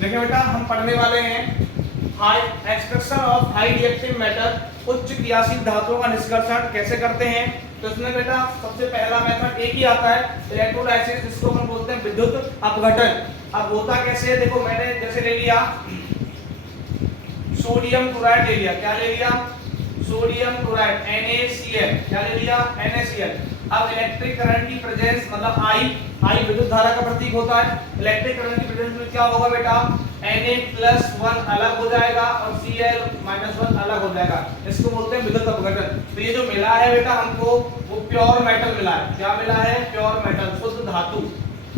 देखिए बेटा हम पढ़ने वाले हैं high extraction of high reactive metal, उच्च क्रियाशील धातुओं का निष्कर्षण कैसे करते हैं। तो इसमें बेटा सबसे पहला मेथड एक ही आता है, इलेक्ट्रोलाइसिस, जिसको हम बोलते हैं विद्युत अपघटन। अब होता कैसे है, देखो मैंने जैसे ले लिया सोडियम क्लोराइड ले लिया, क्या ले लिया, सोडियम क्लोराइड NaCl, क्या ले लिया, NaCl। अब इलेक्ट्रिक करंट की प्रेजेंस मतलब I विद्युत धारा का प्रतीक होता है। इलेक्ट्रिक करंट की प्रेजेंस में क्या होगा बेटा, Na+1 अलग हो जाएगा और Cl-1 अलग हो जाएगा, इसको बोलते हैं विद्युत अपघटन। तो ये जो मिला है बेटा हमको वो प्योर मेटल मिला है। क्या मिला है, प्योर मेटल, शुद्ध धातु।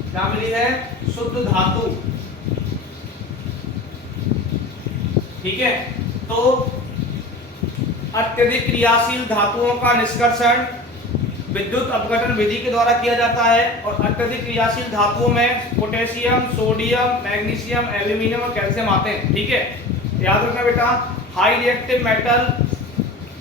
क्या मिली है, शुद्ध धातु। ठीक है, तो अत्यधिक क्रियाशील धातुओं का निष्कर्षण विद्युत अपघटन विधि के द्वारा किया जाता है। और अत्यधिक क्रियाशील धातुओं में पोटेशियम, सोडियम, मैग्नीशियम, एल्यूमिनियम और कैल्शियम आते हैं। ठीक है, याद रखना बेटा, high reactive metal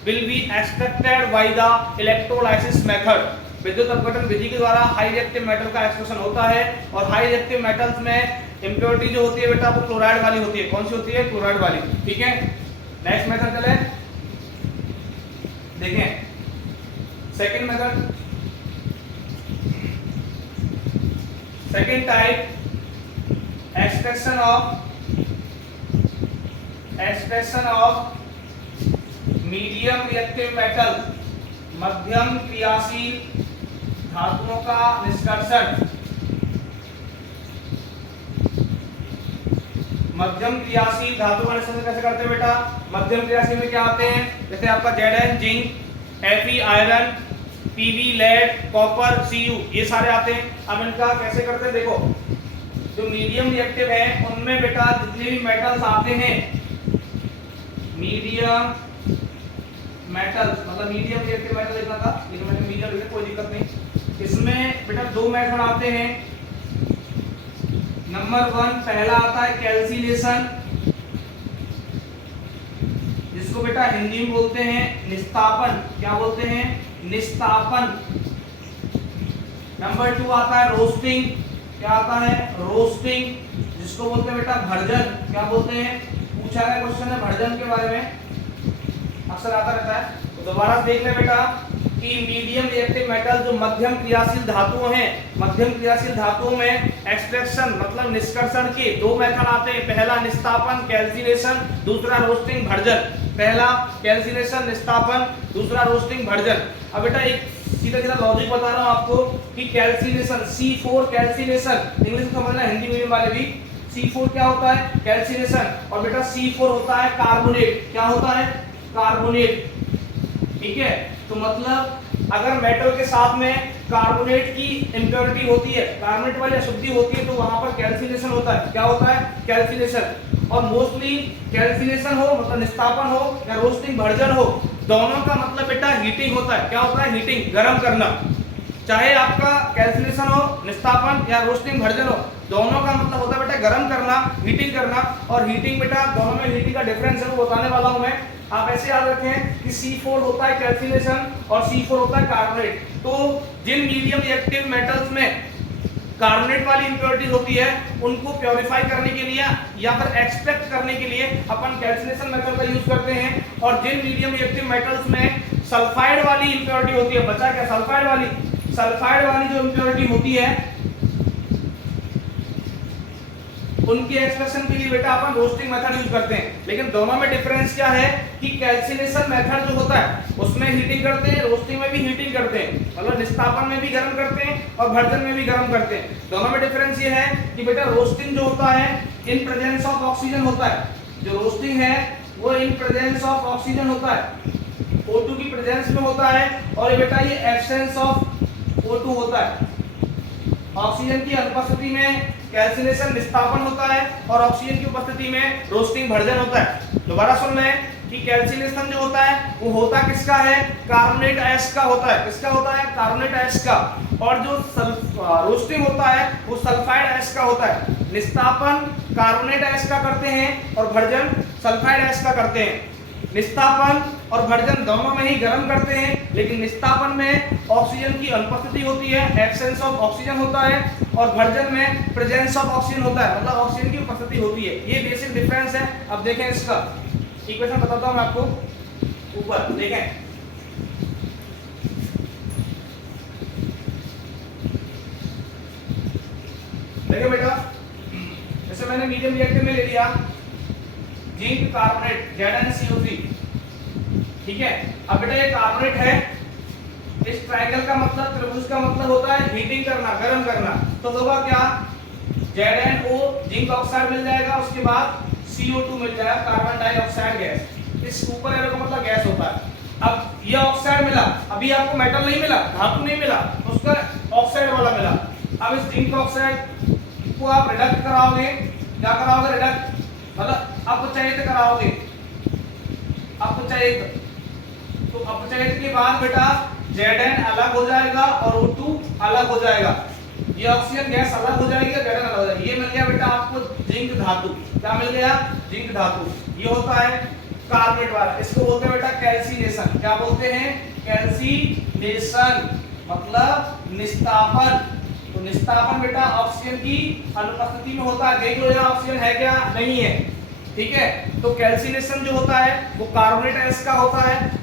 will be extracted by the electrolysis method. विद्युत अपघटन विधि के द्वारा हाई रिएक्टिव मेटल का एक्सट्रैक्शन होता है। और हाई रिएक्टिव मेटल्स में इंप्योरिटी जो होती है बेटा वो क्लोराइड वाली होती है। कौन सी होती है, क्लोराइड वाली। ठीक है, नेक्स्ट मेथड चले, देखें second method. Second type extraction of medium reactive metal, मध्यम क्रियाशील धातुओं का निष्कर्षण। मध्यम क्रियाशील धातु का निष्कर्षण कैसे करते हैं बेटा, मध्यम क्रियाशील में क्या आते हैं, जैसे आपका Zn zinc, Fe iron, Pb lead, copper, Cu, ये सारे आते हैं। अब इनका कैसे करते हैं, देखो जो मीडियम रिएक्टिव है उनमें बेटा जितने भी मेटल्स आते हैं, मीडियम मेटल्स मतलब मीडियम रिएक्टिव मेटल लिखना था, लेकिन मैंने मीडियम लिखा, कोई दिक्कत नहीं। इसमें बेटा दो मेथड आते हैं। नंबर 1 पहला आता है कैल्सिनेशन, जिसको बेटा हिंदी में बोलते हैं निस्तापन। क्या बोलते हैं, निस्तापन। नंबर 2 आता है रोस्टिंग। क्या आता है, रोस्टिंग, जिसको बोलते हैं बेटा भर्जन। क्या बोलते हैं, पूछा गया क्वेश्चन है भर्जन के बारे में, अक्सर आता रहता है। तो दोबारा देख ले बेटा कि मीडियम रिएक्टिव मेटल जो मध्यम क्रियाशील धातुओं हैं, मध्यम क्रियाशील धातुओं में एक्सट्रैक्शन मतलब निष्कर्षण के दो मेथड आते हैं। पहला निस्तापन कैल्सिनेशन, दूसरा रोस्टिंग भर्जन। पहला कैल्सिनेशन निस्तापन, दूसरा रोस्टिंग भर्जन। अब बेटा एक सीधा सीधा लॉजिक बता रहा हूं आपको कि कैल्सिनेशन C4 कैल्सिनेशन, इंग्लिश में समझना, हिंदी मीडियम वाले भी। C4 क्या होता है, कैल्सिनेशन, और बेटा C4 होता है कार्बोनेट। क्या होता है, कार्बोनेट। ठीक है, तो मतलब अगर मेटल के साथ में कार्बोनेट की इंप्योरिटी होती है, कार्बोनेट वाली अशुद्धि होती है, तो वहां पर कैल्सिनेशन होता है। क्या होता है, कैल्सिनेशन। और मोस्टली कैल्सिनेशन हो मतलब निस्तापन हो या रोस्टिंग भर्जन हो, दोनों का मतलब बेटा हीटिंग होता है। क्या होता है, हीटिंग, गर्म करना। चाहे आपका कैल्सिनेशन हो, निस्तापन या रोस्टिंग भर्जन हो, दोनों का मतलब होता है बेटा गर्म करना, हीटिंग करना। और हीटिंग बेटा दोनों में हीटिंग का डिफरेंस है वो बताने वाला हूं मैं। आप ऐसे याद रखें कि C4 होता है कैल्सिनेशन और C4 होता है कार्बोनेट। तो जिन मीडियम रिएक्टिव मेटल्स में कार्बोनेट वाली इंप्योरिटीज होती है उनको प्योरीफाई करने के लिए या फिर एक्सट्रैक्ट करने के लिए अपन कैल्सिनेशन मेथड का यूज करते हैं। और जिन मीडियम रिएक्टिव मेटल्स में सल्फाइड वाली इंप्योरिटी होती है, बचा क्या, सल्फाइड वाली जो इंप्योरिटी होती है उनके एक्सट्रैक्शन के लिए बेटा अपन रोस्टिंग मेथड यूज करते हैं। लेकिन दोनों में डिफरेंस क्या है कि कैल्सिनेशन मेथड जो होता है उसमें हीटिंग करते हैं, रोस्टिंग में भी हीटिंग करते हैं, मतलब निस्तापन में भी गर्म करते हैं और भर्जन में भी गर्म करते हैं। दोनों में डिफरेंस ये है कि बेटा रोस्टिंग जो होता है इन प्रेजेंस ऑफ ऑक्सीजन होता है। जो रोस्टिंग है वो इन प्रेजेंस ऑफ ऑक्सीजन होता है, O2 की प्रेजेंस में होता है। और ये बेटा ये एब्सेंस ऑफ O2 होता है। ऑक्सीजन की अनुपस्थिति में कैल्सिनेशन निस्तापन होता है और ऑक्सीजन की उपस्थिति में रोस्टिंग भर्जन होता है। दोबारा सुन रहे हैं कि कैल्सिनेशन जो होता है वो होता किसका है, कार्बोनेट ऐश का होता है। किसका होता है, कार्बोनेट ऐश का। और जो रोस्टिंग होता है वो सल्फाइड ऐश का होता है। निस्तापन कार्बोनेट ऐश का करते हैं और भर्जन सल्फाइड ऐश का करते हैं। निस्तापन और भर्जन दोनों में ही गर्म करते हैं लेकिन निस्तापन में ऑक्सीजन की अनुपस्थिति होती है, एब्सेंस ऑफ ऑक्सीजन होता है, और भर्जन में प्रेजेंस ऑफ ऑक्सीजन होता है, मतलब ऑक्सीजन की उपस्थिति होती है। ये बेसिक डिफरेंस है। अब देखें इसका इक्वेशन बताता हूं मैं आपको, ऊपर देखें। देखिए बेटा, जैसे मैंने मीडियम रिएक्टर में ले लिया जिंक कार्बोनेट ZnCO3, ठीक है। अब बेटा ये कार्बोनेट है, इस ट्रायंगल का मतलब, त्रिभुज का मतलब होता है हीटिंग करना, गर्म करना। तो होगा क्या, ZnO जिंक ऑक्साइड मिल जाएगा, उसके बाद CO2 मिल जाएगा, कार्बन डाइऑक्साइड गैस। इस ऊपर एरो का मतलब गैस होता है। अब ये ऑक्साइड मिला, अभी आपको मेटल नहीं मिला, धातु नहीं मिला, तो उसका ऑक्साइड वाला मिला। अब इस जिंक ऑक्साइड को आप रिडक्ट कराओगे, क्या कराओगे, रिडक्ट मतलब अपचयित कराओगे, अपचयित। तो अपचयित के बाद बेटा Zn अलग हो जाएगा और O2 अलग हो जाएगा, ये ऑक्सीजन गैस अलग हो जाएगी, Zn अलग हो जाएगी। ये मिल गया बेटा आपको जिंक धातु। क्या मिल गया, जिंक धातु। ये होता है कार्बोनेट वाला, इसको बोलते हैं बेटा कैल्सिनेशन। क्या बोलते हैं, कैल्सिनेशन मतलब निस्तापन। तो निस्तापन बेटा ऑक्सीजन की अनुपस्थिति में होता है। देख लो यहाँ ऑक्सीजन है क्या, नहीं है, ठीक है। तो कैल्सिनेशन जो होता है वो कार्बोनेट एस का होता है,